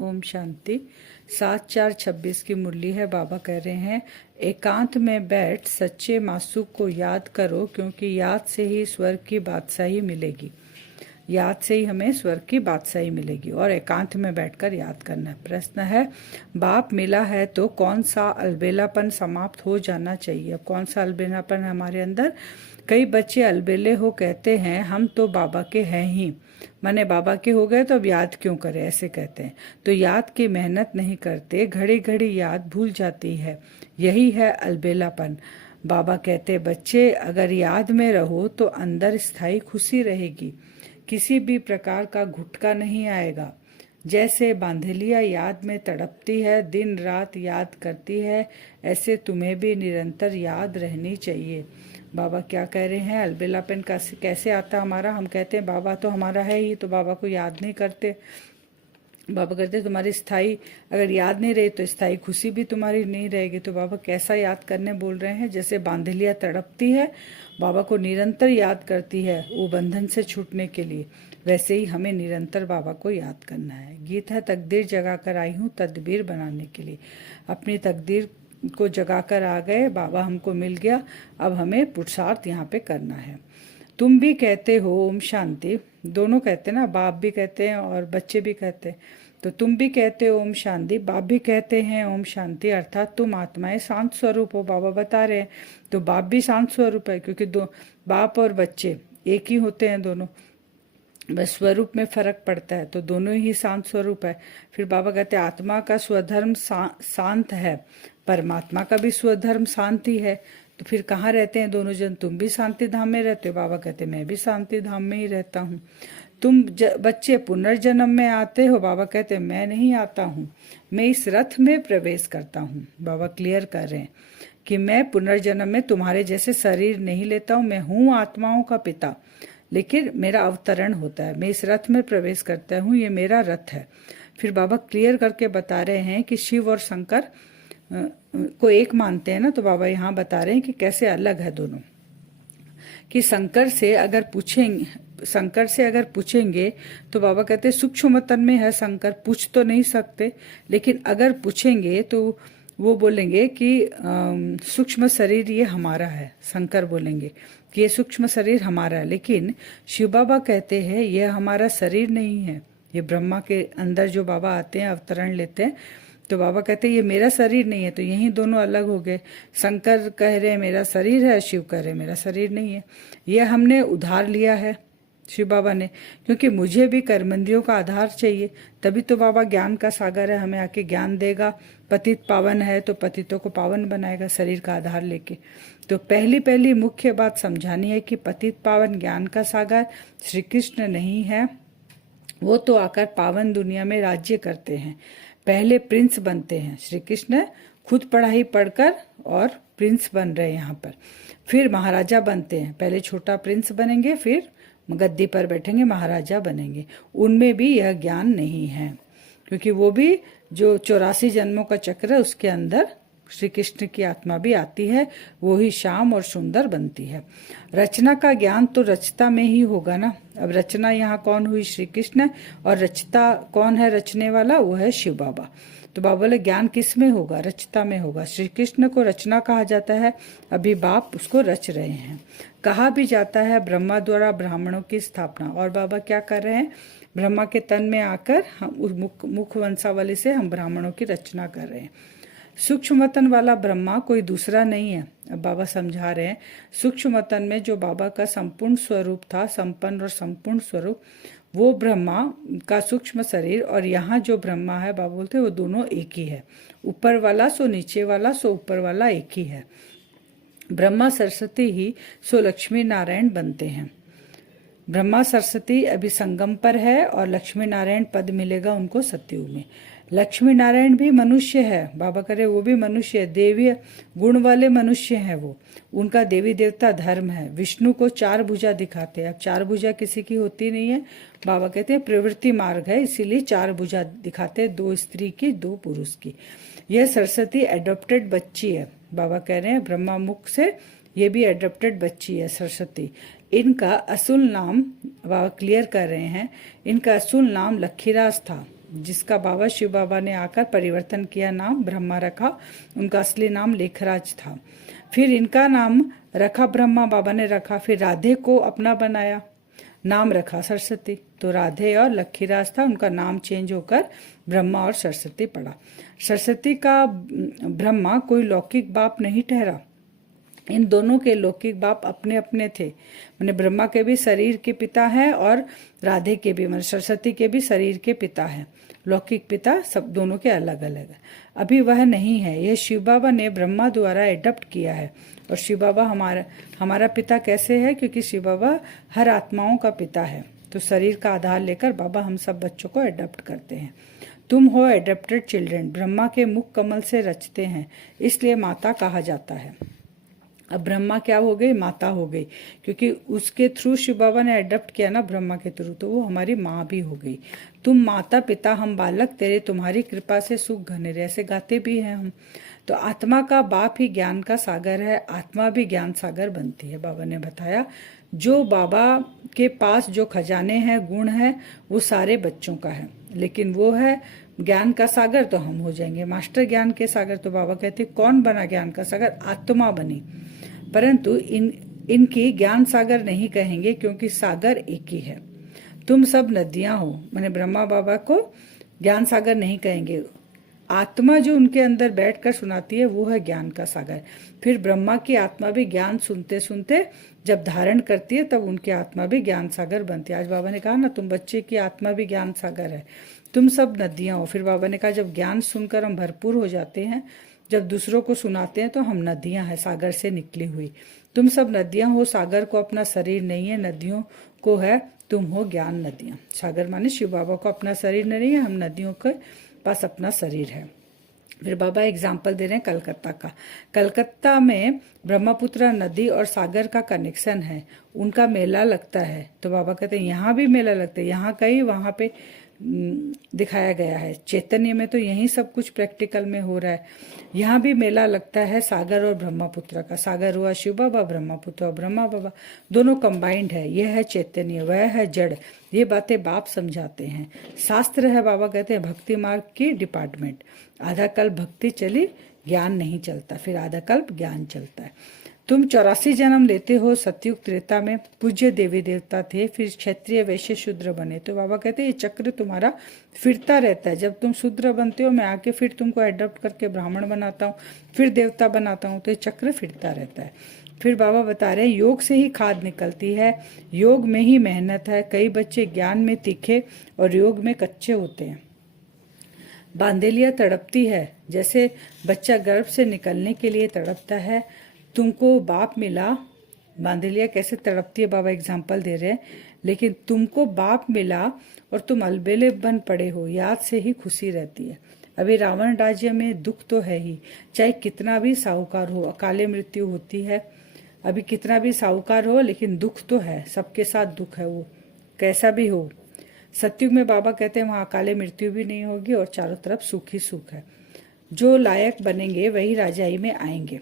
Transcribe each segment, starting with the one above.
ओम शांति। 7/4/26 की मुरली है। बाबा कह रहे हैं, एकांत में बैठ सच्चे मासूक को याद करो, क्योंकि याद से ही स्वर्ग की बादशाही मिलेगी। याद से ही हमें स्वर्ग की बादशाही मिलेगी और एकांत में बैठकर याद करना है। प्रश्न है, बाप मिला है तो कौन सा अलबेलापन समाप्त हो जाना चाहिए। अब कौन सा अलबेलापन है हमारे अंदर? कई बच्चे अलबेले हो कहते हैं हम तो बाबा के हैं ही, माने बाबा के हो गए तो अब याद क्यों करें, ऐसे कहते हैं। तो याद की मेहनत नहीं करते, घड़ी घड़ी याद भूल जाती है, यही है अलबेलापन। बाबा कहते, बच्चे अगर याद में रहो तो अंदर स्थायी खुशी रहेगी, किसी भी प्रकार का घुटका नहीं आएगा। जैसे बांधलिया याद में तड़पती है, दिन रात याद करती है, ऐसे तुम्हें भी निरंतर याद रहनी चाहिए। बाबा क्या कह रहे हैं, अलबेलापन कैसे आता हमारा? हम कहते हैं बाबा तो हमारा है ही, तो बाबा को याद नहीं करते। बाबा कहते तुम्हारी स्थाई अगर याद नहीं रही तो स्थाई खुशी भी तुम्हारी नहीं रहेगी। तो बाबा कैसा याद करने बोल रहे हैं? जैसे बांधलिया तड़पती है, बाबा को निरंतर याद करती है वो बंधन से छूटने के लिए, वैसे ही हमें निरंतर बाबा को याद करना है। गीत है, तकदीर जगा कर आई हूँ तदबीर बनाने के लिए। अपनी तकदीर को जगा कर आ गए, बाबा हमको मिल गया, अब हमें पुरुषार्थ यहाँ पे करना है। तुम भी कहते हो ओम शांति, दोनों कहते हैं ना, बाप भी कहते हैं और बच्चे भी कहते हैं। तो तुम भी कहते हो ओम शांति, बाप भी कहते हैं ओम शांति, अर्थात तुम आत्माएं शांत स्वरूप हो, बाबा बता रहे हैं। तो बाप भी शांत स्वरूप है, क्योंकि दो बाप और बच्चे एक ही होते हैं दोनों, बस स्वरूप में फर्क पड़ता है, तो दोनों ही शांत स्वरूप है। फिर बाबा कहते हैं आत्मा का स्वधर्म शांत है, परमात्मा का भी स्वधर्म शांति है। तो फिर कहाँ रहते हैं दोनों जन? तुम भी शांति धाम में रहते हो, बाबा कहते मैं भी शांति धाम में ही रहता हूँ। तुम बच्चे पुनर्जन्म में आते हो, बाबा कहते मैं नहीं आता हूँ, मैं इस रथ में प्रवेश करता हूँ। बाबा क्लियर कर रहे हैं कि मैं पुनर्जन्म में तुम्हारे जैसे शरीर नहीं लेता हूँ, मैं हूँ आत्माओं का पिता, लेकिन मेरा अवतरण होता है, मैं इस रथ में प्रवेश करता हूँ, ये मेरा रथ है। फिर बाबा क्लियर करके बता रहे हैं कि शिव और शंकर को एक मानते हैं ना, तो बाबा यहाँ बता रहे हैं कि कैसे अलग है दोनों। कि शंकर से अगर पूछेंगे तो बाबा कहते हैं सूक्ष्म तन में है शंकर, पूछ तो नहीं सकते, लेकिन अगर पूछेंगे तो वो बोलेंगे कि सूक्ष्म शरीर ये हमारा है। शंकर बोलेंगे कि ये सूक्ष्म शरीर हमारा है, लेकिन शिव बाबा कहते हैं ये हमारा शरीर नहीं है। ये ब्रह्मा के अंदर जो बाबा आते हैं, अवतरण लेते हैं, तो बाबा कहते हैं ये मेरा शरीर नहीं है। तो यही दोनों अलग हो गए। शंकर कह रहे हैं मेरा शरीर है, शिव कह रहे हैं मेरा शरीर नहीं है। ये हमने उधार लिया है शिव बाबा ने, क्योंकि मुझे भी कर्मेंद्रियों का आधार चाहिए, तभी तो बाबा ज्ञान का सागर है, हमें आके ज्ञान देगा। पतित पावन है तो पतितों को पावन बनाएगा शरीर का आधार लेके। तो पहली मुख्य बात समझानी है कि पतित पावन ज्ञान का सागर श्री कृष्ण नहीं है, वो तो आकर पावन दुनिया में राज्य करते हैं, पहले प्रिंस बनते हैं। श्री कृष्ण खुद पढ़ाई पढ़कर और प्रिंस बन रहे हैं यहाँ पर, फिर महाराजा बनते हैं। पहले छोटा प्रिंस बनेंगे, फिर गद्दी पर बैठेंगे, महाराजा बनेंगे। उनमें भी यह ज्ञान नहीं है, क्योंकि वो भी जो 84 जन्मों का चक्र है उसके अंदर श्री कृष्ण की आत्मा भी आती है, वो ही श्याम और सुंदर बनती है। रचना का ज्ञान तो रचता में ही होगा ना। अब रचना यहाँ कौन हुई? श्री कृष्ण, और रचता कौन है? रचने वाला वो है शिव बाबा। तो बाबा बोले ज्ञान किस में होगा? रचता में होगा। श्री कृष्ण को रचना कहा जाता है, अभी बाप उसको रच रहे हैं। कहा भी जाता है ब्रह्मा द्वारा ब्राह्मणों की स्थापना, और बाबा क्या कर रहे हैं? ब्रह्मा के तन में आकर हम उस मुख वंशावली से हम ब्राह्मणों की रचना कर रहे हैं। सूक्ष्म वतन वाला ब्रह्मा कोई दूसरा नहीं है। अब बाबा समझा रहे हैं, सूक्ष्म वतन में जो बाबा का संपूर्ण स्वरूप था, संपन्न और संपूर्ण स्वरूप, वो ब्रह्मा का सूक्ष्म शरीर, और यहाँ जो ब्रह्मा है बाबा बोलते हैं वो दोनों एक ही है। ऊपर वाला सो नीचे वाला सो ऊपर वाला एक ही है। ब्रह्मा सरस्वती ही सो लक्ष्मी नारायण बनते हैं। ब्रह्मा सरस्वती अभी संगम पर है और लक्ष्मी नारायण पद मिलेगा उनको सतयुग में। लक्ष्मी नारायण भी मनुष्य है, बाबा करे वो भी मनुष्य है, देवी गुण वाले मनुष्य हैं वो, उनका देवी देवता धर्म है। विष्णु को 4 भुजा दिखाते हैं। अब 4 भुजा किसी की होती नहीं है, बाबा कहते हैं प्रवृत्ति मार्ग है, इसीलिए 4 भुजा दिखाते हैं, 2 स्त्री की 2 पुरुष की। यह सरस्वती एडॉप्टेड बच्ची है, बाबा कह रहे हैं ब्रह्मा मुख से ये भी एडॉप्टेड बच्ची है सरस्वती। इनका असुल नाम बाबा क्लियर कर रहे हैं, इनका असुल नाम लखीराज था, जिसका बाबा शिव बाबा ने आकर परिवर्तन किया, नाम ब्रह्मा रखा। उनका असली नाम लेखराज था। फिर इनका नाम रखा ब्रह्मा बाबा ने रखा। फिर राधे को अपना बनाया, नाम रखा सरस्वती। तो राधे और लक्खीराज था, उनका नाम चेंज होकर ब्रह्मा और सरस्वती पड़ा। सरस्वती का ब्रह्मा कोई लौकिक बाप नहीं ठहरा। इन दोनों के लौकिक बाप अपने अपने थे। मैंने ब्रह्मा के भी शरीर के पिता है और राधे के भी, मैंने सरस्वती के भी शरीर के पिता है। लौकिक पिता सब दोनों के अलग अलग है। अभी वह नहीं है। यह शिव बाबा ने ब्रह्मा द्वारा एडप्ट किया है। और शिव बाबा हमारा पिता कैसे है? क्योंकि शिव बाबा हर आत्माओं का पिता है। तो शरीर का आधार लेकर बाबा हम सब बच्चों को एडप्ट करते हैं। तुम हो एडप्टेड चिल्ड्रन। ब्रह्मा के मुख कमल से रचते हैं, इसलिए माता कहा जाता है। अब ब्रह्मा क्या हो गई? माता हो गई, क्योंकि उसके थ्रू शिव बाबा ने एडप्ट किया ना ब्रह्मा के थ्रू, तो वो हमारी माँ भी हो गई। तुम माता पिता हम बालक तेरे, तुम्हारी कृपा से सुख घने रहे, ऐसे गाते भी हैं हम। तो आत्मा का बाप ही ज्ञान का सागर है, आत्मा भी ज्ञान सागर बनती है। बाबा ने बताया जो बाबा के पास जो खजाने हैं, गुण है, वो सारे बच्चों का है, लेकिन वो है ज्ञान का सागर, तो हम हो जाएंगे मास्टर ज्ञान के सागर। तो बाबा कहते कौन बना ज्ञान का सागर? आत्मा बनी। परंतु इनकी ज्ञान सागर नहीं कहेंगे, क्योंकि सागर एक ही है। तुम सब नदियां हो, मैंने ब्रह्मा बाबा को ज्ञान सागर नहीं कहेंगे। आत्मा जो उनके अंदर बैठकर सुनाती है वो है ज्ञान का सागर। फिर ब्रह्मा की आत्मा भी ज्ञान सुनते सुनते जब धारण करती है, तब उनकी आत्मा भी ज्ञान सागर बनती है। आज बाबा ने कहा ना, तुम बच्चे की आत्मा भी ज्ञान सागर है, तुम सब नदियां हो। फिर बाबा ने कहा जब ज्ञान सुनकर हम भरपूर हो जाते हैं, जब दूसरों को सुनाते हैं, तो हम नदियां हैं, सागर से निकली हुई। तुम सब नदियां हो। सागर को अपना शरीर नहीं है, नदियों को है। तुम हो ज्ञान नदियां। सागर माने शिव बाबा को अपना शरीर नहीं है, हम नदियों के पास अपना शरीर है। फिर बाबा एग्जाम्पल दे रहे हैं कलकत्ता का। कलकत्ता में ब्रह्मपुत्र नदी और सागर का कनेक्शन है, उनका मेला लगता है। तो बाबा कहते हैं यहाँ भी मेला लगता है, यहाँ कहीं वहाँ पे दिखाया गया है। चैतन्य में तो यही सब कुछ प्रैक्टिकल में हो रहा है। यहाँ भी मेला लगता है सागर और ब्रह्मपुत्र का। सागर हुआ शिव बाबा, ब्रह्मपुत्र और ब्रह्मा बाबा, दोनों कंबाइंड है। यह है चैतन्य, वह है जड़। ये बातें बाप समझाते हैं। शास्त्र है, बाबा कहते हैं भक्ति मार्ग की डिपार्टमेंट। आधा कल्प भक्ति चली, ज्ञान नहीं चलता, फिर आधा कल्प ज्ञान चलता है। तुम 84 जन्म लेते हो। सतयुग त्रेता में पूज्य देवी देवता थे, फिर क्षत्रिय वैश्य शूद्र बने। तो बाबा कहते हैं ये चक्र तुम्हारा फिरता रहता है। जब तुम शूद्र बनते हो, मैं आके फिर तुमको एडॉप्ट करके ब्राह्मण बनाता हूँ, फिर देवता बनाता हूँ, तो ये चक्र फिरता रहता है। फिर बाबा बता रहे हैं योग से ही खाद निकलती है, योग में ही मेहनत है। कई बच्चे ज्ञान में तीखे और योग में कच्चे होते हैं। बांदेलिया तड़पती है, जैसे बच्चा गर्भ से निकलने के लिए तड़पता है। तुमको बाप मिला, बांदेलिया कैसे तड़पती है बाबा एग्जाम्पल दे रहे हैं, लेकिन तुमको बाप मिला और तुम अलबेले बन पड़े हो, याद से ही खुशी रहती है। अभी रावण राज्य में दुख तो है ही, चाहे कितना भी साहूकार हो, अकाले मृत्यु होती है। अभी कितना भी साहूकार हो, लेकिन दुख तो है, सबके साथ दुख है, वो कैसा भी हो। सतयुग में बाबा कहते हैं वहाँ अकाले मृत्यु भी नहीं होगी और चारों तरफ सुख ही सुख है। जो लायक बनेंगे वही राजाई में आएंगे।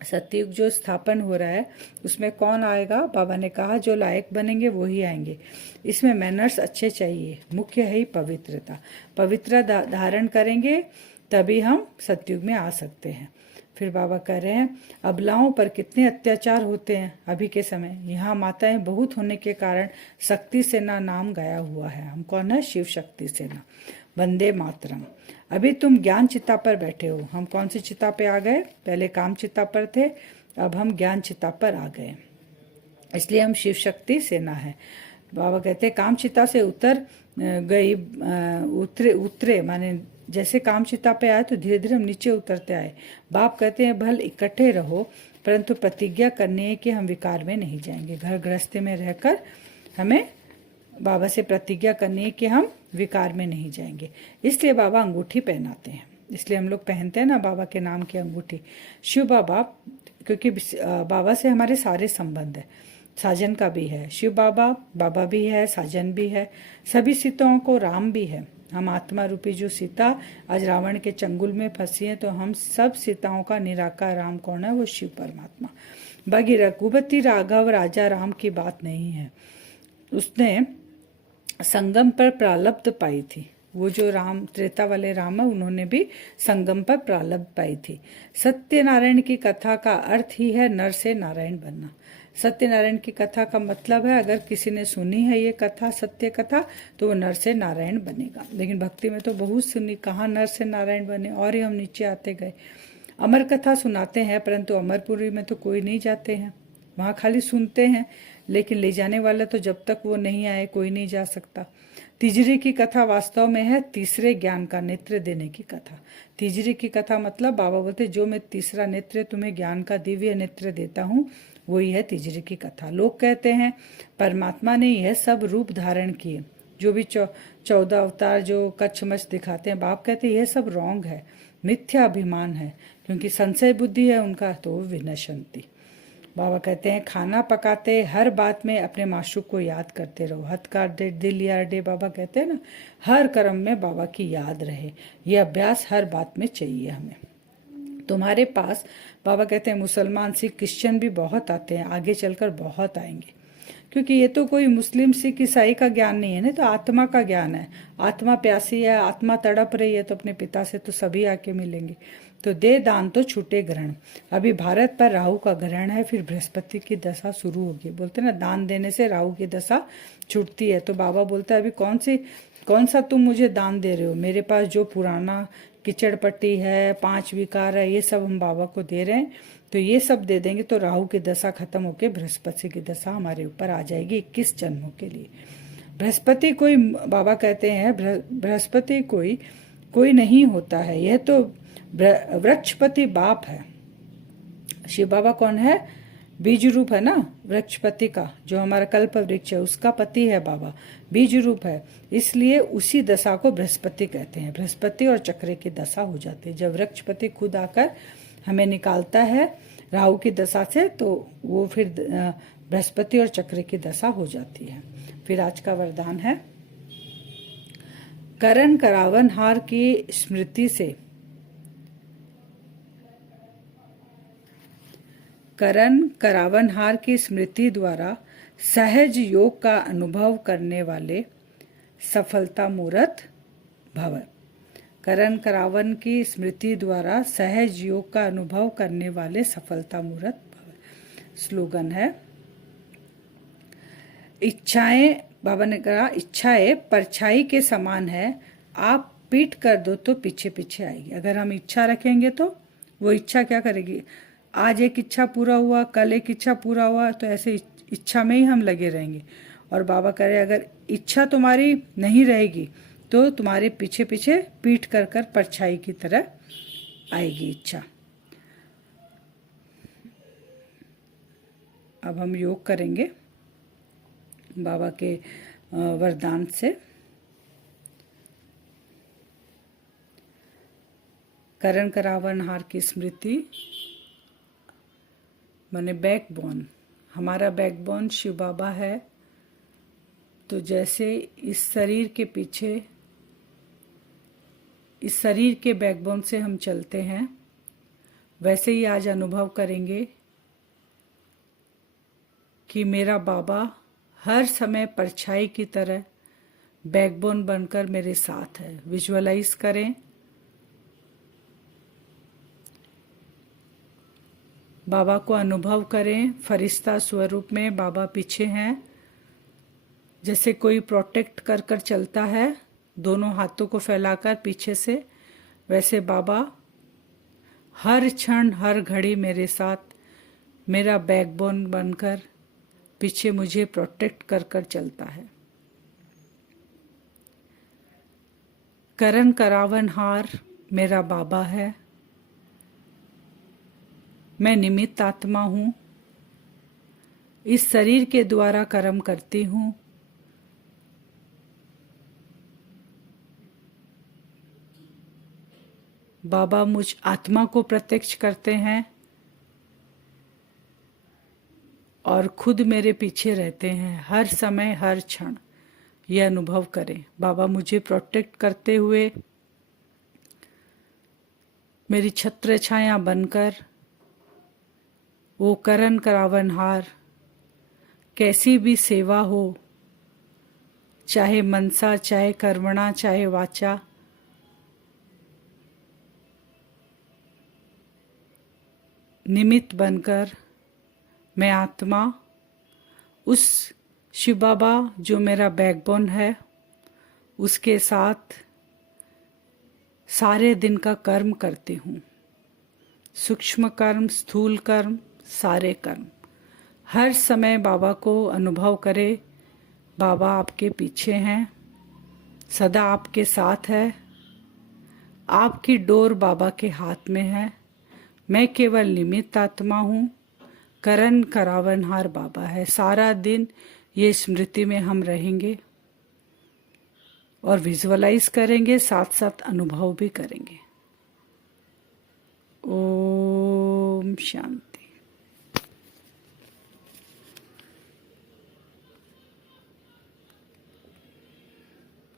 सतयुग जो स्थापन हो रहा है उसमें कौन आएगा? बाबा ने कहा जो लायक बनेंगे वो ही आएंगे। इसमें मैनर्स अच्छे चाहिए, मुख्य है ही पवित्रता। पवित्र धारण करेंगे तभी हम सतयुग में आ सकते हैं। फिर बाबा कह रहे हैं अबलाओं पर कितने अत्याचार होते हैं अभी के समय। यहाँ माताएं बहुत होने के कारण शक्ति सेना नाम गाया हुआ है। हम कौन है? शिव शक्ति सेना। वंदे मातरम। अभी तुम ज्ञान चिता पर बैठे हो। हम कौन सी चिता पे आ गए? पहले काम चिता पर थे, अब हम ज्ञान चिता पर आ गए, इसलिए हम शिव शक्ति सेना है। बाबा कहते काम चिता से उतर गई, उतरे माने जैसे काम चिता पे आए तो धीरे धीरे हम नीचे उतरते आए। बाप कहते हैं भल इकट्ठे रहो, परंतु प्रतिज्ञा करनी है कि हम विकार में नहीं जाएंगे। घर गृहस्थी में रहकर हमें बाबा से प्रतिज्ञा करनी है कि हम विकार में नहीं जाएंगे। इसलिए बाबा अंगूठी पहनाते हैं, इसलिए हम लोग पहनते हैं ना बाबा के नाम की अंगूठी। शिव बाबा, क्योंकि बाबा से हमारे सारे संबंध है, साजन का भी है। शिव बाबा, बाबा भी है, साजन भी है, सभी सीताओं को राम भी है। हम आत्मा रूपी जो सीता आज रावण के चंगुल में फंसी है, तो हम सब सीताओं का निराकार राम कौन है? वो शिव परमात्मा। बाकी रघुपति राघव राजा राम की बात नहीं है। उसने संगम पर प्रालब्ध पाई थी, वो जो राम त्रेता वाले राम है उन्होंने भी संगम पर प्रारब्ध पाई थी। सत्यनारायण की कथा का अर्थ ही है नर से नारायण बनना। सत्यनारायण की कथा का मतलब है अगर किसी ने सुनी है ये कथा, सत्य कथा, तो वो नर से नारायण बनेगा। लेकिन भक्ति में तो बहुत सुनी, कहाँ नर से नारायण बने, और ही हम नीचे आते गए। अमर कथा सुनाते हैं परंतु अमरपुरी में तो कोई नहीं जाते हैं, वहाँ खाली सुनते हैं, लेकिन ले जाने वाला तो जब तक वो नहीं आए कोई नहीं जा सकता। तिजरी की कथा वास्तव में है तीसरे ज्ञान का नेत्र देने की कथा। तिजरी की कथा मतलब बाबा बोलते जो मैं तीसरा नेत्र तुम्हें ज्ञान का दिव्य नेत्र देता हूँ वही है तिजरी की कथा। लोग कहते हैं परमात्मा ने यह सब रूप धारण किए, जो भी 14 अवतार जो कच्छमच दिखाते हैं, बाप कहते हैं यह सब रॉन्ग है, मिथ्या अभिमान है, क्योंकि संशय बुद्धि है उनका तो विनशंति। बाबा कहते हैं खाना पकाते हर बात में अपने माशूक को याद करते रहो। हथ काट दे दिल यार दे, बाबा कहते हैं ना, हर कर्म में बाबा की याद रहे। यह अभ्यास हर बात में चाहिए हमें। तुम्हारे पास बाबा कहते हैं मुसलमान सिख क्रिश्चियन भी बहुत आते हैं, आगे चलकर बहुत आएंगे, क्योंकि ये तो कोई मुस्लिम सिख ईसाई का ज्ञान नहीं है ना, तो आत्मा का ज्ञान है। आत्मा प्यासी है, आत्मा तड़प रही है, तो अपने पिता से तो सभी आके मिलेंगे। तो दे दान तो छूटे ग्रहण। अभी भारत पर राहु का ग्रहण है, फिर बृहस्पति की दशा शुरू होगी। बोलते ना दान देने से राहु की दशा छूटती है। तो बाबा बोलता है अभी कौन सा तुम मुझे दान दे रहे हो, मेरे पास जो पुराना कीचड़ पट्टी है, 5 विकार है, ये सब हम बाबा को दे रहे हैं। तो ये सब दे देंगे तो राहु की दशा खत्म होकर बृहस्पति की दशा हमारे ऊपर आ जाएगी 21 जन्मों के लिए। बृहस्पति कोई, बाबा कहते हैं बृहस्पति कोई नहीं होता है, यह तो वृक्षपति बाप है। शिव बाबा कौन है? बीज रूप है ना वृक्षपति का, जो हमारा कल्प वृक्ष है उसका पति है बाबा, बीज रूप है, इसलिए उसी दशा को बृहस्पति कहते हैं। बृहस्पति और चक्र की दशा हो जाती है। जब वृक्षपति खुद आकर हमें निकालता है राहु की दशा से, तो वो फिर बृहस्पति और चक्र की दशा हो जाती है। फिर आज का वरदान है करण करावन हार की स्मृति से, करण करावनहार की स्मृति द्वारा सहज योग का अनुभव करने वाले सफलता मूर्त भव। करण करावन की स्मृति द्वारा सहज योग का अनुभव करने वाले सफलता मूर्त भव। स्लोगन है इच्छाएं, बाबा ने कहा इच्छाएं परछाई के समान है, आप पीट कर दो तो पीछे पीछे आएगी। अगर हम इच्छा रखेंगे तो वो इच्छा क्या करेगी, आज एक इच्छा पूरा हुआ, कल एक इच्छा पूरा हुआ, तो ऐसे इच्छा में ही हम लगे रहेंगे। और बाबा कह रहे अगर इच्छा तुम्हारी नहीं रहेगी तो तुम्हारे पीछे पीछे पीठ कर कर परछाई की तरह आएगी इच्छा। अब हम योग करेंगे बाबा के वरदान से। करण करावनहार की स्मृति माने बैकबोन, हमारा बैकबोन शिव बाबा है। तो जैसे इस शरीर के पीछे, इस शरीर के बैकबोन से हम चलते हैं, वैसे ही आज अनुभव करेंगे कि मेरा बाबा हर समय परछाई की तरह बैकबोन बनकर मेरे साथ है। विजुअलाइज करें, बाबा को अनुभव करें, फरिश्ता स्वरूप में बाबा पीछे हैं। जैसे कोई प्रोटेक्ट कर कर चलता है दोनों हाथों को फैलाकर पीछे से, वैसे बाबा हर क्षण हर घड़ी मेरे साथ, मेरा बैकबोन बनकर पीछे मुझे प्रोटेक्ट कर कर चलता है। करण करावनहार मेरा बाबा है, मैं निमित्त आत्मा हूँ, इस शरीर के द्वारा कर्म करती हूँ। बाबा मुझ आत्मा को प्रत्यक्ष करते हैं और खुद मेरे पीछे रहते हैं हर समय हर क्षण। यह अनुभव करें, बाबा मुझे प्रोटेक्ट करते हुए मेरी छत्र छाया बनकर, वो करण करावनहार कैसी भी सेवा हो चाहे मनसा, चाहे कर्मणा, चाहे वाचा। निमित्त बनकर मैं आत्मा उस शिव बाबा जो मेरा बैकबोन है उसके साथ सारे दिन का कर्म करती हूँ। सूक्ष्म कर्म, स्थूल कर्म, सारे कर्म। हर समय बाबा को अनुभव करे, बाबा आपके पीछे हैं, सदा आपके साथ है। आपकी डोर बाबा के हाथ में है। मैं केवल निमित्त आत्मा हूँ। करण करावनहार बाबा है। सारा दिन ये स्मृति में हम रहेंगे और विजुअलाइज करेंगे, साथ साथ अनुभव भी करेंगे। ओम शांति।